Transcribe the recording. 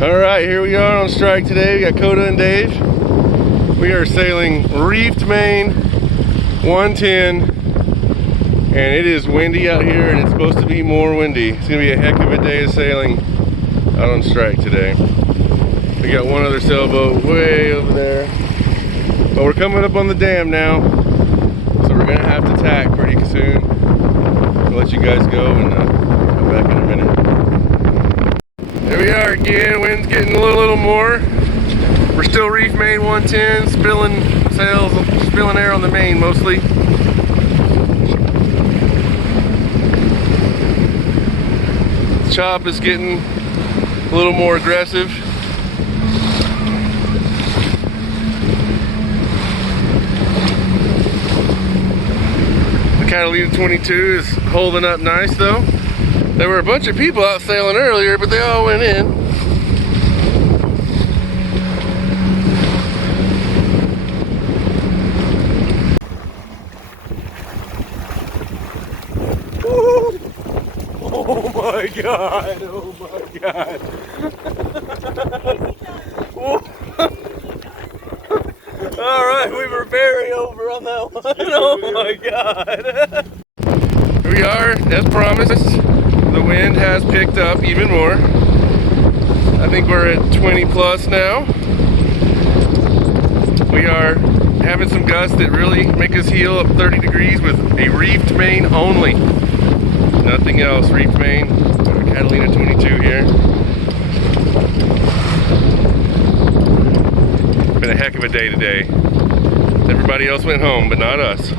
Alright, here we are on strike today. We got Coda and Dave. We are sailing reefed Maine 110, and it is windy out here, and it's supposed to be more windy. It's gonna be a heck of a day of sailing out on strike today. We got one other sailboat way over there, but we're coming up on the dam now, so we're gonna have to tack pretty soon. I'll let you guys go and come back in a minute. There we are again. Wind's getting a little more. We're still reef Maine 110, spilling sails, spilling air on the main mostly. The chop is getting a little more aggressive. The Catalina 22 is holding up nice though. There were a bunch of people out sailing earlier, but they all went in. Woo! Oh my God, oh my God. All right, we were very over on that one. Oh my God. Here we are, as promised. The wind has picked up even more. I think we're at 20 plus now. We are having some gusts that really make us heel up 30 degrees with a reefed Maine only. Nothing else, reefed Maine. Catalina 22 here. Been a heck of a day today. Everybody else went home, but not us.